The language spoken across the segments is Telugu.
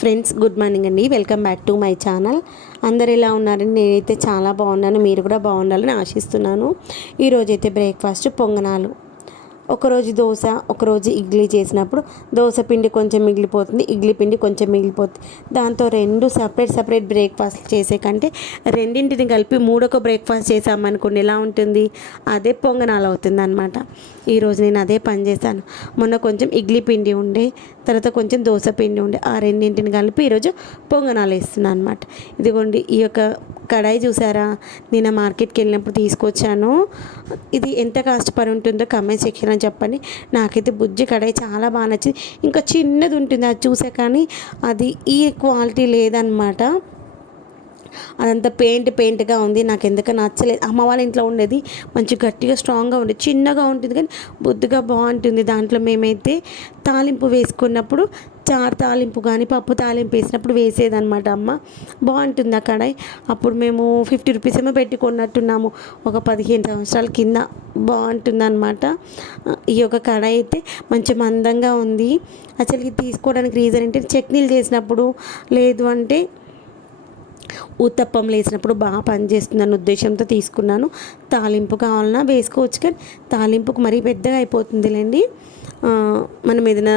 ఫ్రెండ్స్ గుడ్ మార్నింగ్ అండి. Welcome back to my channel. అందరు ఎలా ఉన్నారని నేనైతే చాలా బాగున్నాను. మీరు కూడా బాగుండాలని ఆశిస్తున్నాను. ఈరోజు అయితే బ్రేక్ఫాస్ట్ పొంగనాలు. ఒకరోజు దోశ ఒకరోజు ఇడ్లీ చేసినప్పుడు దోశ పిండి కొంచెం మిగిలిపోతుంది ఇడ్లీ పిండి కొంచెం మిగిలిపోతుంది. దాంతో రెండు సపరేట్ సపరేట్ బ్రేక్ఫాస్ట్ చేసే కంటే రెండింటిని కలిపి మూడొక బ్రేక్ఫాస్ట్ చేసామనుకోండి ఎలా ఉంటుంది? అదే పొంగనాలు అవుతుంది అనమాట ఈరోజు నేను అదే పని చేశాను. మొన్న కొంచెం ఇడ్లీ పిండి ఉండే తర్వాత కొంచెం దోశ పిండి ఉండే ఆ రెండింటిని కలిపి ఈరోజు పొంగనాలు వేస్తున్నాను అనమాట ఇదిగోండి ఈ యొక్క కడాయి చూసారా? నేను మార్కెట్కి వెళ్ళినప్పుడు తీసుకొచ్చాను. ఇది ఎంత కాస్ట్ పడి ఉంటుందో కమెంట్ సెక్షన్ అని చెప్పండి. నాకైతే బుజ్జి కడాయి చాలా బాగా నచ్చింది. ఇంకా చిన్నది ఉంటుంది అది చూసా కానీ అది ఈ క్వాలిటీ లేదనమాట అదంతా పెయింట్ పెయింట్గా ఉంది. నాకు ఎందుకు నచ్చలేదు. అమ్మ వాళ్ళ ఇంట్లో ఉండేది మంచి గట్టిగా స్ట్రాంగ్గా ఉండేది చిన్నగా ఉంటుంది కానీ బొద్దుగా బాగుంటుంది దాంట్లో. మేమైతే తాలింపు వేసుకున్నప్పుడు చారు తాలింపు కానీ పప్పు తాలింపు వేసినప్పుడు వేసేదన్నమాట అమ్మ. బాగుంటుంది ఆ కడాయి. అప్పుడు మేము ఫిఫ్టీ రూపీస్ ఏమో పెట్టుకున్నట్టున్నాము ఒక పదిహేను సంవత్సరాల కింద బాగుంటుంది అనమాట ఈ యొక్క కడాయి అయితే మంచి మందంగా ఉంది. అసలు తీసుకోవడానికి రీజన్ ఏంటంటే చట్నీలు చేసినప్పుడు లేదు అంటే ఉత్తప్పం లేసినప్పుడు బాగా పనిచేస్తుందన్న ఉద్దేశంతో తీసుకున్నాను. తాలింపు కావాలన్నా వేసుకోవచ్చు కానీ తాలింపుకు మరీ పెద్దగా అయిపోతుందిలేండి. మనం ఏదైనా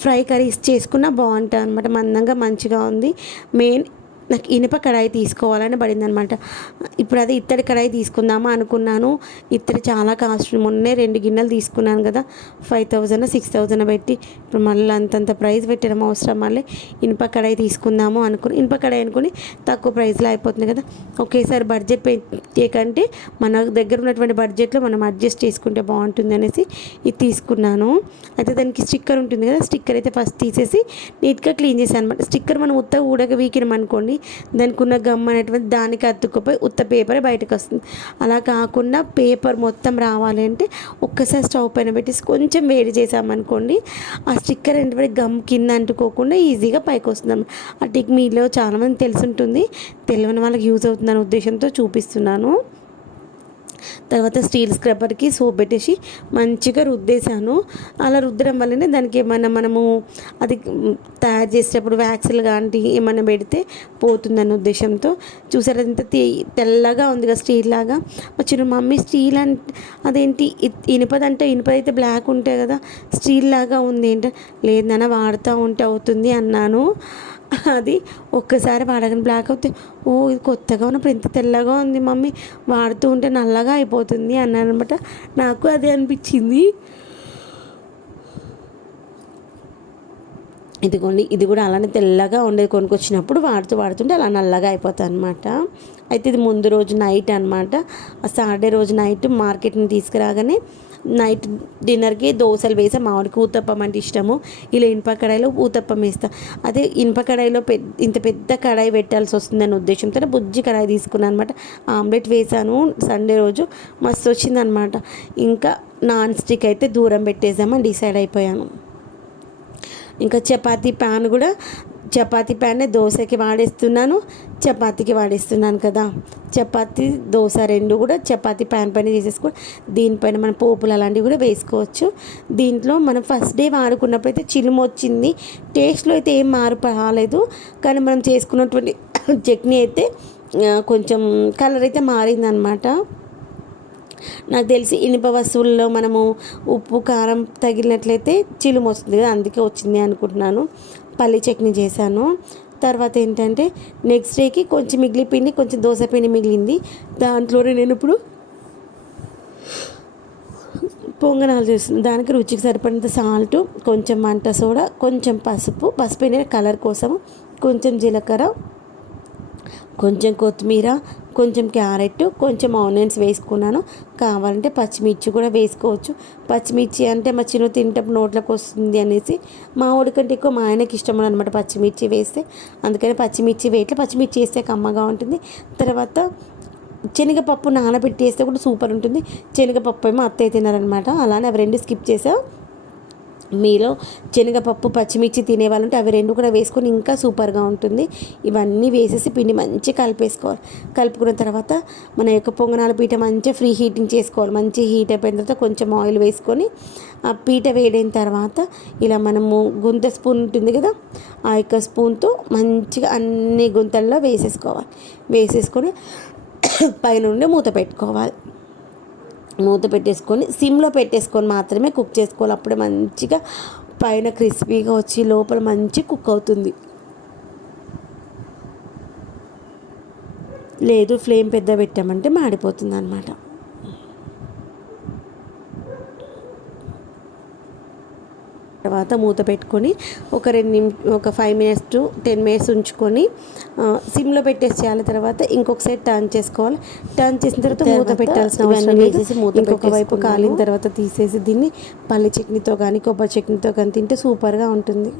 ఫ్రై కర్రీస్ చేసుకున్నా బాగుంటుంది అనమాట మందంగా మంచిగా ఉంది. మెయిన్ నాకు ఇనుప కడాయి తీసుకోవాలని పడింది అనమాట ఇప్పుడు అదే ఇత్తడి కడాయి తీసుకుందామా అనుకున్నాను. ఇత్తడి చాలా కాస్ట్. మొన్నే రెండు గిన్నెలు తీసుకున్నాను కదా. ఫైవ్ థౌజండ్ సిక్స్ థౌజండ్ పెట్టి. ఇప్పుడు మళ్ళీ అంతంత ప్రైస్ పెట్టడం అవసరం. మళ్ళీ ఇనుప కడాయి తీసుకుందాము అనుకుని ఇనుప కడాయి అనుకుని తక్కువ ప్రైస్లో అయిపోతుంది కదా. ఒకేసారి బడ్జెట్ పెట్టే కంటే మన దగ్గర ఉన్నటువంటి బడ్జెట్లో మనం అడ్జస్ట్ చేసుకుంటే బాగుంటుంది అనేసి ఇది తీసుకున్నాను. అయితే దానికి స్టిక్కర్ ఉంటుంది కదా. స్టిక్కర్ అయితే ఫస్ట్ తీసేసి నీట్గా క్లీన్ చేశాను అనమాట. స్టిక్కర్ మనం ఉత్త ఊడక వీకినాం అనుకోండి దానికి ఉన్న గమ్ అనేటువంటి దానికి అతుక్కుపోయి ఉత్త పేపర్ బయటకు వస్తుంది. అలా కాకుండా పేపర్ మొత్తం రావాలి అంటే ఒక్కసారి స్టవ్ పైన పెట్టేసి కొంచెం వేడి చేసామనుకోండి ఆ స్టిక్కర్ అనేటువంటి గమ్ కింద అంటుకోకుండా ఈజీగా పైకి వస్తుంది ఆ టిక్ మీలో చాలామంది తెలిసి ఉంటుంది తెలియని వాళ్ళకి యూజ్ అవుతుందనే ఉద్దేశంతో చూపిస్తున్నాను. తర్వాత స్టీల్ స్క్రబ్బర్కి సోప్ పెట్టేసి మంచిగా రుద్దేశాను. అలా రుద్దడం వల్లనే దానికి ఏమైనా మనము అది తయారు చేసేటప్పుడు వ్యాక్సిల్ లాంటి ఏమైనా పెడితే పోతుందన్న ఉద్దేశంతో. చూసారు ఎంత తెల్లగా ఉంది కదా స్టీల్ లాగా. వచ్చిన మమ్మీ స్టీల్ అంటే అదేంటి ఇ- ఇనుపదంటే ఇనుపదైతే బ్లాక్ ఉంటాయి కదా స్టీల్ లాగా ఉంది ఏంట లేదన్నా వాడుతూ ఉంటే అవుతుంది అన్నాను. అది ఒక్కసారి వాడగానే బ్లాక్ అవుతే ఓ ఇది కొత్తగా ఉన్నప్పుడు ఇంత తెల్లగా ఉంది మమ్మీ వాడుతూ ఉంటే నల్లగా అయిపోతుంది అన్నారనమాట నాకు అదే అనిపించింది. ఇదిగోండి ఇది కూడా అలానే తెల్లగా ఉండేది కొనుక్కొచ్చినప్పుడు వాడుతూ వాడుతుంటే అలా నల్లగా అయిపోతుంది అనమాట అయితే ఇది ముందు రోజు నైట్ అనమాట సాటర్డే రోజు నైట్ మార్కెట్ని తీసుకురాగానే నైట్ డిన్నర్కి దోశలు వేసా మామిడికి ఊతప్పం అంటే ఇష్టము. ఇలా ఇనుప కడాయిలో ఊతప్పం వేస్తా. అదే ఇనుప కడాయిలో పెద్ద ఇంత పెద్ద కడాయి పెట్టాల్సి వస్తుందనే ఉద్దేశంతో బుజ్జి కడాయి తీసుకున్నాను అనమాట ఆమ్లెట్ వేసాను సండే రోజు మస్తు వచ్చిందనమాట ఇంకా నాన్ స్టిక్ అయితే దూరం పెట్టేసామని డిసైడ్ అయిపోయాను. ఇంకా చపాతీ ప్యాన్ కూడా చపాతీ ప్యాన్నే దోశకి వాడేస్తున్నాను చపాతీకి వాడేస్తున్నాను కదా. చపాతీ దోశ రెండు కూడా చపాతీ ప్యాన్ పైన చేసేసుకొని దీనిపైన మన పోపులు అలాంటివి కూడా వేసుకోవచ్చు. దీంట్లో మనం ఫస్ట్ డే వాడుకున్నప్పుడు అయితే చిలుము వచ్చింది టేస్ట్లో అయితే ఏం మార్పు రాలేదు. కానీ మనం చేసుకున్నటువంటి చట్నీ అయితే కొంచెం కలర్ అయితే మారిందనమాట. నాకు తెలిసి ఇనుప వస్తువుల్లో మనము ఉప్పు కారం తగిలినట్లయితే చిలుము వస్తుంది కదా అందుకే వచ్చింది అనుకుంటున్నాను. పల్లి చట్నీ చేశాను. తర్వాత ఏంటంటే నెక్స్ట్ డేకి కొంచెం మిగిలిపోయింది కొంచెం దోశ పిండి మిగిలింది. దాంట్లోనే నేను ఇప్పుడు పొంగనాలు చేస్తుంది దానికి రుచికి సరిపడినంత సాల్ట్ కొంచెం వంట సోడా కొంచెం పసుపు పసుపు కలర్ కోసం కొంచెం జీలకర్ర కొంచెం కొత్తిమీర కొంచెం క్యారెట్ కొంచెం ఆనియన్స్ వేసుకున్నాను. కావాలంటే పచ్చిమిర్చి కూడా వేసుకోవచ్చు. పచ్చిమిర్చి అంటే మా చిన్న తింటప్పుడు నోట్లోకి వస్తుంది అనేసి మా వాడి కంటే ఎక్కువ మా ఆయనకి ఇష్టం అనమాట పచ్చిమిర్చి వేస్తే. అందుకని పచ్చిమిర్చి వేయట్లే. పచ్చిమిర్చి వేస్తే కమ్మగా ఉంటుంది. తర్వాత శనగపప్పు నానబెట్టి వేస్తే కూడా సూపర్ ఉంటుంది. శనగపప్పు ఏమో అత్తయ్య తినారనమాట అలానే అవి రెండు స్కిప్ చేసావు. మీలో శనగపప్పు పచ్చిమిర్చి తినే వాళ్ళంటే అవి రెండు కూడా వేసుకొని ఇంకా సూపర్గా ఉంటుంది. ఇవన్నీ వేసేసి పిండి మంచిగా కలిపేసుకోవాలి. కలుపుకున్న తర్వాత మన యొక్క పొంగనాల పీట మంచిగా ఫ్రీ హీటింగ్ చేసుకోవాలి. మంచి హీట్ అయిపోయిన తర్వాత కొంచెం ఆయిల్ వేసుకొని ఆ పీట వేడైన తర్వాత ఇలా మనము గుంత స్పూన్ ఉంటుంది కదా ఆ యొక్క స్పూన్తో మంచిగా అన్ని గుంతల్లో వేసేసుకోవాలి. వేసేసుకొని పైనుండి మూత పెట్టుకోవాలి. మూత పెట్టేసుకొని సిమ్లో పెట్టేసుకొని మాత్రమే కుక్ చేసుకోవాలి. అప్పుడే మంచిగా పైన క్రిస్పీగా వచ్చి లోపల మంచి కుక్ అవుతుంది. లేదు ఫ్లేమ్ పెద్ద పెట్టామంటే మాడిపోతుంది అనమాట తర్వాత మూత పెట్టుకొని ఒక రెండు నిమి ఒక five minutes to ten minutes ఉంచుకొని సిమ్లో పెట్టేసి చేయాలి తర్వాత ఇంకొకసారి టర్న్ చేసుకోవాలి. టర్న్ చేసిన తర్వాత మూత పెట్టాల్సిన అవసరం లేదు. ఇంకొక వైపు. కాలిన తర్వాత తీసేసి దీన్ని పల్లి చట్నీతో కానీ కొబ్బరి చట్నీతో కానీ తింటే సూపర్గా ఉంటుంది.